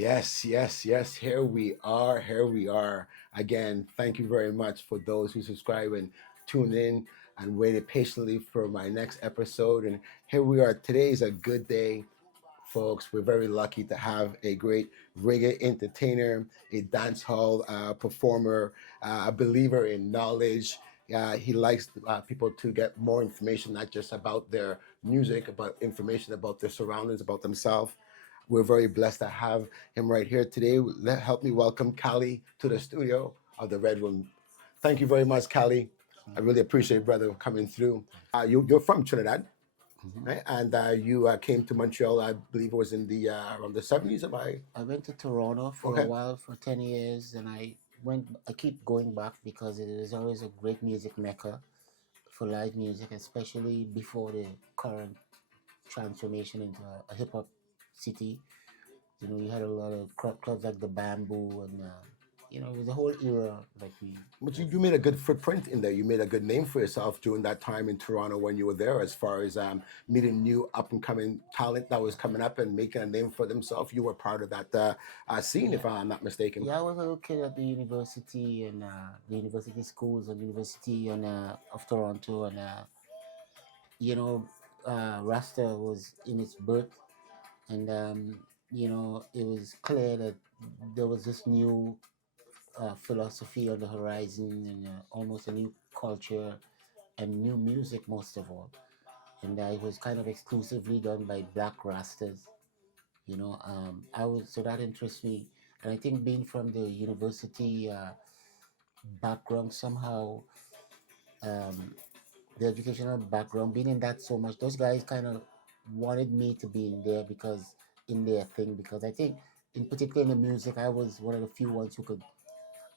Yes, yes, yes. Here we are. Here we are. Again, thank you very much for those who subscribe and tune in and waited patiently for my next episode. And here we are. Today is a good day, folks. We're very lucky to have a great reggae entertainer, a dance hall performer, a believer in knowledge. He likes people to get more information, not just about their music, but information about their surroundings, about themselves. We're very blessed to have him right here today. Help me welcome Kali to the studio of the Red Room. Thank you very much, Kali. I really appreciate brother coming through. You're from Trinidad, Mhm. right? And you came to Montreal, I believe it was in the around the 70s. Am I I went to Toronto for a okay? while for 10 years, and I keep going back because it is always a great music mecca for live music, especially before the current transformation into a hip hop city. You had a lot of clubs like the Bamboo, and it was a whole era like we. But you made a good footprint in there. You made a good name for yourself during that time in Toronto when you were there, as far as meeting new up and coming talent that was coming up and making a name for themselves. You were part of that scene, Yeah, if I'm not mistaken. yeah. I was a little kid at the university and the university schools and University of Toronto, and Rasta was in its birth, and it was clear that there was this new philosophy on the horizon, and almost a new culture and new music, most of all. And it was kind of exclusively done by black rastas. I was so that interests me, and I think being from the university background somehow, um, the educational background, being in that so much, those guys kind of wanted me to be in there because in their thing, because I think in particular in the music, I was one of the few ones who could,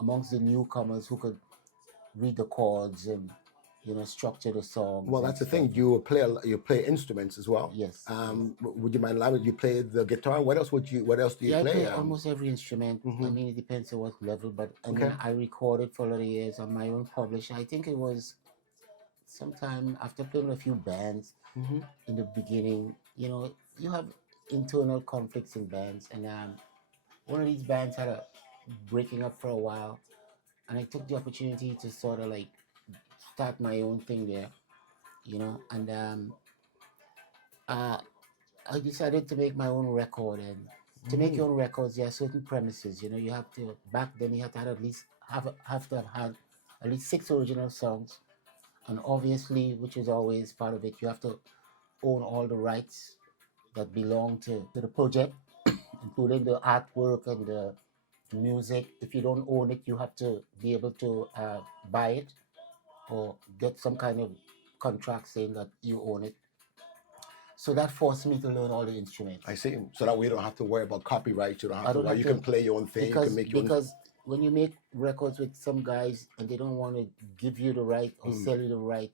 amongst the newcomers, who could read the chords and structure the songs Well, and that's the stuff. thing. You play instruments as well. Yes, yes. Would you mind allowing you play the guitar? What else would you? What else do you Yeah, I play? play almost every instrument. I Mhm. mean, it depends on what level, but I Okay. mean, I recorded for a lot of years on my own publisher. I think it was sometime after playing with a few bands Hmm. in the beginning. You have internal conflicts in bands, and one of these bands had a breaking up for a while, and I took the opportunity to sort of like start my own thing there, and uh, I decided to make my own record. And to make Hmm. your own records, there are certain premises. You have to, back then you had to have at least have to have had at least six original songs, and obviously, which is always part of it, you have to own all the rights that belong to the project, including the artwork and the music. If you don't own it, you have to be able to buy it or get some kind of contract saying that you own it. So that forced me to learn all the I instruments. see. So that way you don't have to worry about copyright. You don't have I to don't worry. have You can to, play your own thing. You can because make your own. because when you make records with some guys and they don't want to give you the right or Mm. sell you the right,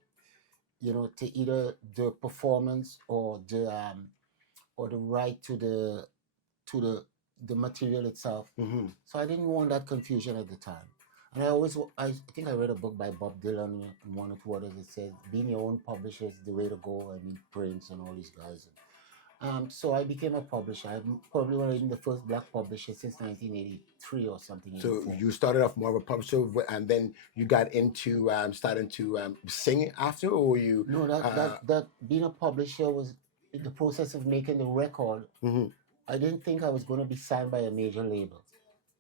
to either the performance or the right to the material itself. Hmm. So I didn't want that confusion at the time. And I think I read a book by Bob Dylan and one or two others that says being your own publisher is the way to go. I mean, Prince and all these guys. So I became a publisher. I'm probably one of the first black publishers since 1983 or something, So 84. you started off more of a publisher, and then you got into starting to sing after, or you. No, that being a publisher was in the process of making the record. Mhm. I didn't think I was going to be signed by a major label,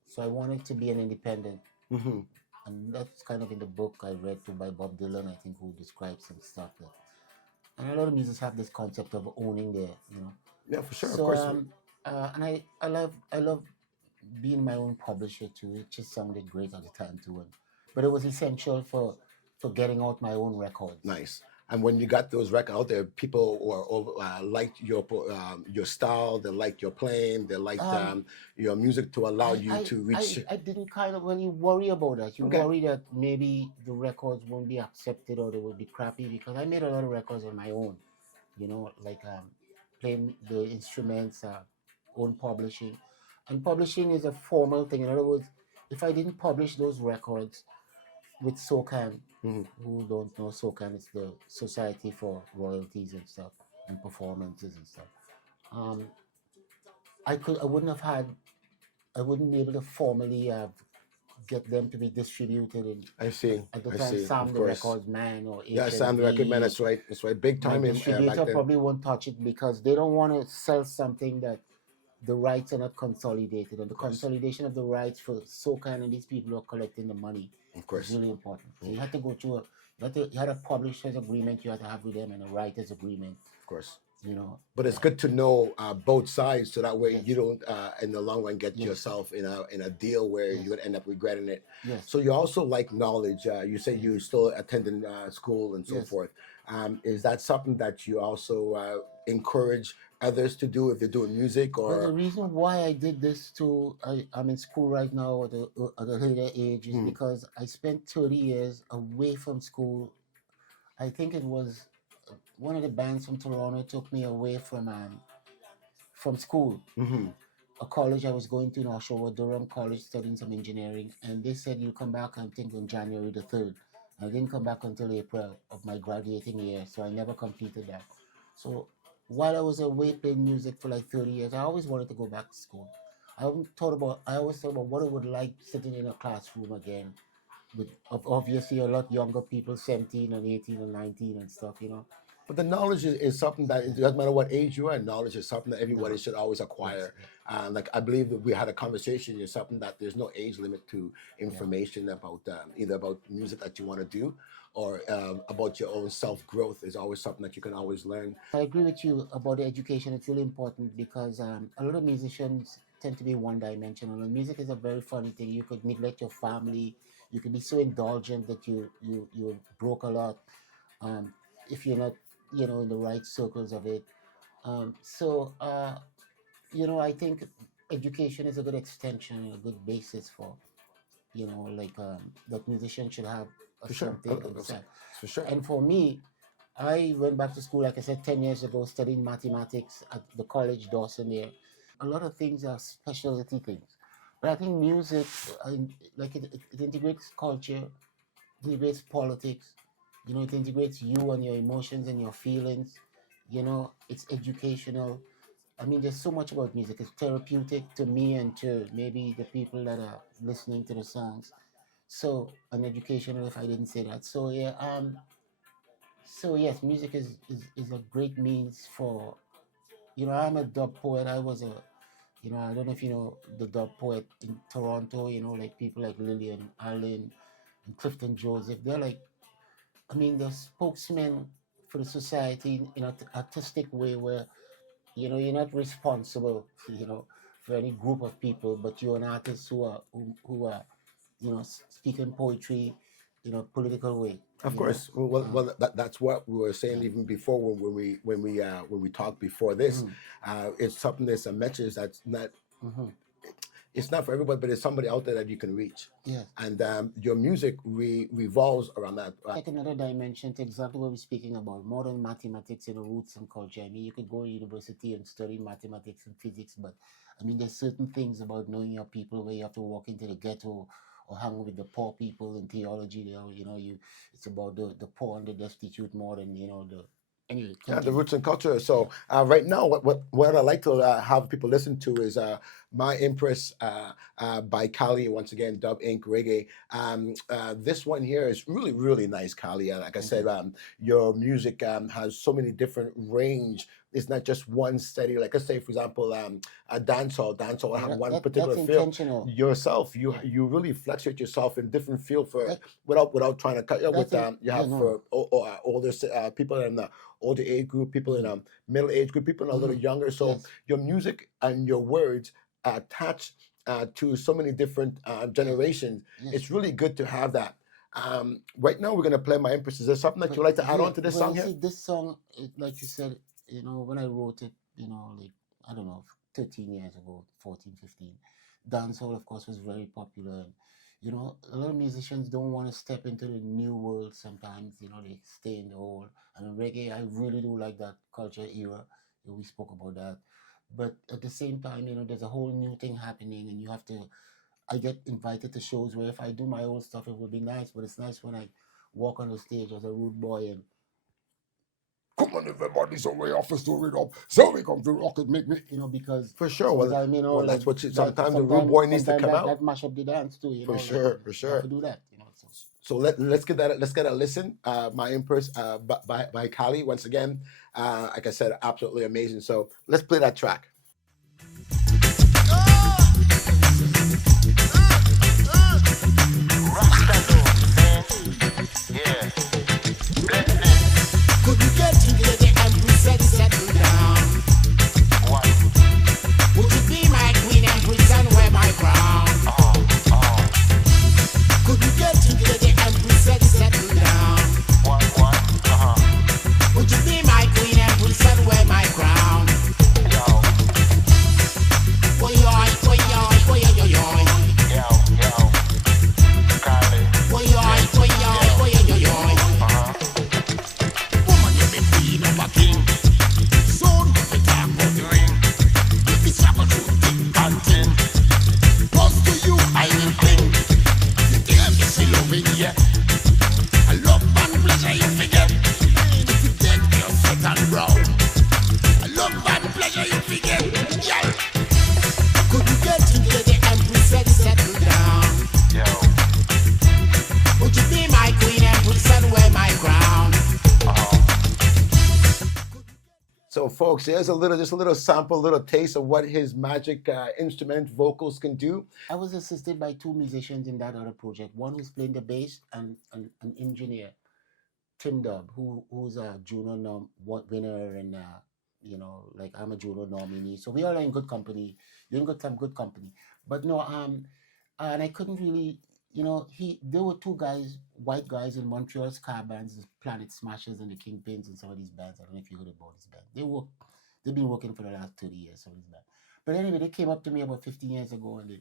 so I wanted to be an independent. Mhm. And that's kind of in the book I read too by Bob Dylan, I think, who describes some stuff that. And a lot of musicians have this concept of owning their. Yeah, for sure. Of So course. and I love being my own publisher too. It just sounded great at the time too, but it was essential for getting out my own records. Nice. And when you got those records out there, people liked your style. They liked your playing. They liked Um, your music to allow I, you I, to reach. I, I didn't kind of, when you worry about that, you Okay. worry that maybe the records won't be accepted or they will be crappy, because I made a lot of records on my own, like playing the instruments, own publishing. And publishing is a formal thing. In other words, if I didn't publish those records with SOCAN, Mhm. who don't know SOCAN, it's the Society for Royalties and stuff and Performances and stuff. Um, I wouldn't have had I wouldn't be able to formally get them to be distributed I see. at the I time. see. Of Sam the course. Records Man or Yeah, Sam the Record Man. HSB, That's right. That's right. Big my time in back distributor then. probably won't touch it because they don't want to sell something that the rights are not consolidated, and the Of course. consolidation of the rights for SoCan and these people who are collecting the money Of is course. really important. So you had to go through you had a publisher's agreement you had to have with them and a writer's agreement. Of course. You know, But it's good to know both sides, so that way yes, you don't, in the long run, get yes, yourself in a deal where yes, you're gonna end up regretting it. yes, So you also like knowledge. You say yes, you still attending school and so yes. forth. Is that something that you also encourage others to do if they're doing music, Well, the or? reason why I did this too, I'm in school right now at a later age, is Hmm. because I spent 30 years away from school. I think it was one of the bands from Toronto took me away from school, Hmm. a college I was going to in Oshawa, Durham College, studying some engineering, and they said you come back, I think, on January the 3rd. I didn't come back until April of my graduating year, so I never completed that. So while I was away playing music for like 30 years, I always wanted to go back to school. I always thought about what it would like sitting in a classroom again with obviously a lot younger people, 17 and 18 and 19 and stuff, you know. But the knowledge is something that Yeah. it doesn't matter what age you are. Knowledge is something that No. everybody should always Yes. acquire. Like I believe that we had a conversation. It's something that there's no age limit to Yeah. information about either about music that you want to do or about your own self growth. Is always something that you can always learn. I agree with you about the education. It's really important because a lot of musicians tend to be one dimensional. And music is a very funny thing. You could neglect your family. You could be so indulgent that you broke a lot um, if you're not, in the right circles of it. So, I think education is a good extension and a good basis for, like that musicians should have For sure. something on the side. For sure. And for me, I went back to school, like I said, 10 years ago, studying mathematics at the college Dawson there. A lot of things are specialty things. But I think music, like it integrates culture, it integrates politics, it integrates you and your emotions and your feelings. It's educational. I mean, there's so much about music. It's therapeutic to me and to maybe the people that are listening to the songs. So, and educational, if I didn't say that. So, yeah, so yes, music is a great means for, I'm a dub poet. I was I don't know if you know the dub poet in Toronto, like people like Lillian Allen and Clifton Joseph. They're like, I mean, they're spokesmen for the society in an artistic way where, you're not responsible, for any group of people, but you're an artist who are speaking poetry in a political way, Of course. That's what we were saying yeah. even before when we talked before this. Mhm, It's something that's a message that's not, mhm. it's not for everybody, but it's somebody out there that you can reach. Yes. And your music revolves around that. Like another dimension to exactly what we're speaking about, modern mathematics, roots and culture. I mean, you could go to university and study mathematics and physics, but I mean, there's certain things about knowing your people where you have to walk into the ghetto or hang with the poor people in theology. It's about the poor and the destitute more than, anyway, Yeah, the continue. roots and culture. Yeah. So right now, what I like to have people listen to is "My Empress" by Kali. Once again, Dub Inc. Reggae. This one here is really really nice, Kali. Like I Thank said, you. your music has so many different range. It's not just one steady. Like let's say, for example, a dancehall. Dancehall will Yeah, have one that's particular feel. intentional. Yourself, Yeah. you really fluctuate yourself in different feel for That without trying to cut. Yeah, with you yeah, have no. for older people in the older age group, people in Mm-hmm. a middle age group, people in a little Mm-hmm. younger. So Yes. your music and your words attach to so many different Yes. generations. Yes. It's really good to have that. Right now, we're gonna play "My Empress." Is there something that But you'd like to add yeah, on to this well, song you here? see, this song, like you said, when I wrote it, like, I don't know, 13 years ago, 14, 15, dancehall, of course, was very popular. And, a lot of musicians don't want to step into the new world sometimes, they stay in the old. And in reggae, I really do like that culture era. We spoke about that. But at the same time, there's a whole new thing happening, and I get invited to shows where if I do my old stuff, it would be nice, but it's nice when I walk on the stage as a rude boy and Come on, everybody, so we have to store it up. So we come to rock it, make me, because For sure. Well, sometimes, well, that's like, what sometimes the rude sometimes, boy needs to come that, out. that mash up the dance too, For like, sure, for you sure. have to do that, So. So let's get a listen. My Empress by Kali once again. Like I said, absolutely amazing. So let's play that track. Could you get into the Empress and settle down? Would you be my queen Empress and wear my crown? Could you get into the Empress and settle down? Would you be my queen Empress and wear my crown? Boy, yoy, boy, yoy, boy, yoy, yoy. Boy, yoy, boy, yoy, boy, yoy, yoy. Woman, you be queen of a king. Soon, we talk about the ring. If it's a truth, and thing. Close to you, I will cling. You tell me she loving, yeah. I love and pleasure you forget. If you take your set and brown. I love and pleasure you forget, yeah. Could you get into the Empress and settle down? Would you be my queen Empress and wear my crown? So, folks, there's just a little sample, a little taste of what his magic instrument vocals can do. I was assisted by two musicians in that other project. One who's playing the bass and an engineer, Tim Dub, who's a Juno winner, and like I'm a Juno nominee. So we all are in good company. You're in some good company. But no, and I couldn't really, there were two guys, white guys in Montreal ska bands, the Planet Smashers and the Kingpins and some of these bands. I don't know if you heard about this band. They've been working for the last 30 years, some of these bands. But anyway, they came up to me about 15 years ago, and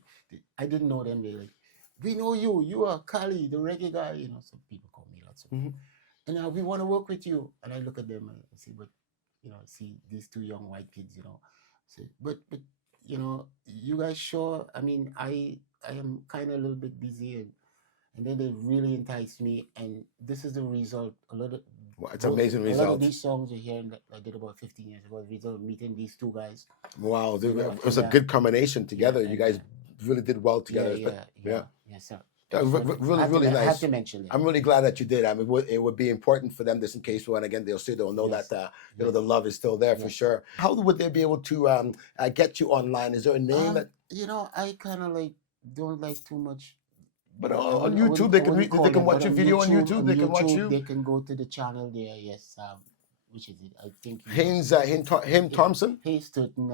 I didn't know them. They're like, "We know you. You are Kali, the reggae guy." Some people call me lots of. And we want to work with you. And I look at them and I say, but see these two young white kids, say, but you guys sure? I mean, I am kind of a little bit busy, and then they really enticed me, and this is the result. It's an amazing result. A lot of these songs you're hearing that I did about 15 years ago, the result of meeting these two guys. Wow, dude, it was a good combination together. You guys really did well together. Yeah, sir. Really nice. I have to mention it. I'm really glad that you did. I mean, it would be important for them, just in case when again they'll know that the love is still there for sure. How would they be able to get you online? Is there a name that I kind of don't like too much. But on YouTube, they can watch your video on YouTube. They can watch you. They can go to the channel there. Yes. Which is it? I think Haynes Thompson. Hayes 13,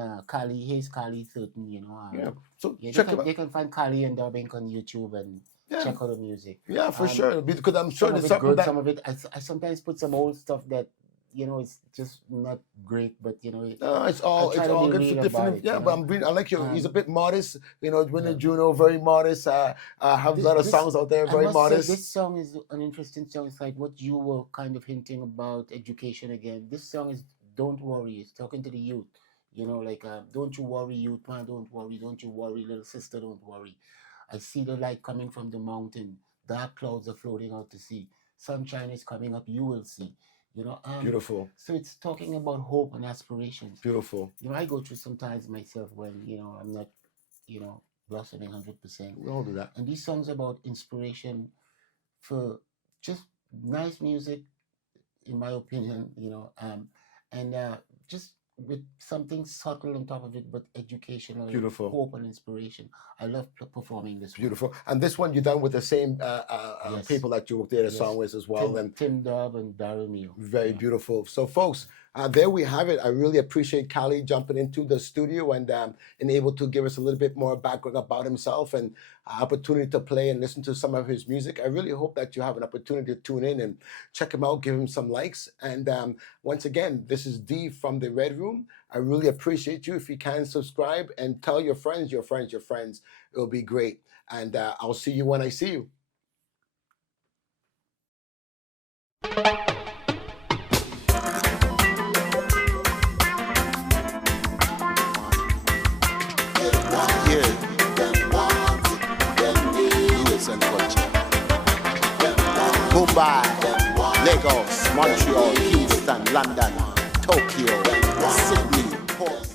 Hayes Kali 13. So check they can find Kali and Dubbing on YouTube and check out the music. Yeah, for sure. Because I'm sure there's something good. Some of it, I sometimes put some old stuff that it's just not great, but it's all good for different. But I like you. He's a bit modest. Winner Juno, very modest. Have a lot of songs out there, very modest. This song is an interesting song. It's like what you were kind of hinting about education again. This song is "Don't Worry." It's talking to the youth. Don't you worry, youth man. Don't worry. Don't you worry, little sister. Don't worry. I see the light coming from the mountain. Dark clouds are floating out to sea. Sunshine is coming up. You will see. Beautiful. So it's talking about hope and aspirations. Beautiful. I go through sometimes myself when I'm not, blossoming 100%. We all do that. And these songs about inspiration for just nice music, in my opinion, and just with something subtle on top of it, but educational. Beautiful. Hope and inspiration. I love performing this. Beautiful. And this one you done with the same people that you did a song with as well. Tim Dub and Daryl Mio. Very beautiful. So, folks, there we have it. I really appreciate Kali jumping into the studio and able to give us a little bit more background about himself and opportunity to play and listen to some of his music. I really hope that you have an opportunity to tune in and check him out, give him some likes. And once again, this is D from the Red Room. I really appreciate you. If you can subscribe and tell your friends, it'll be great. And I'll see you when I see you. Mumbai, Lagos, Montreal, Kingston. Kingston, London, Tokyo, Sydney, Port.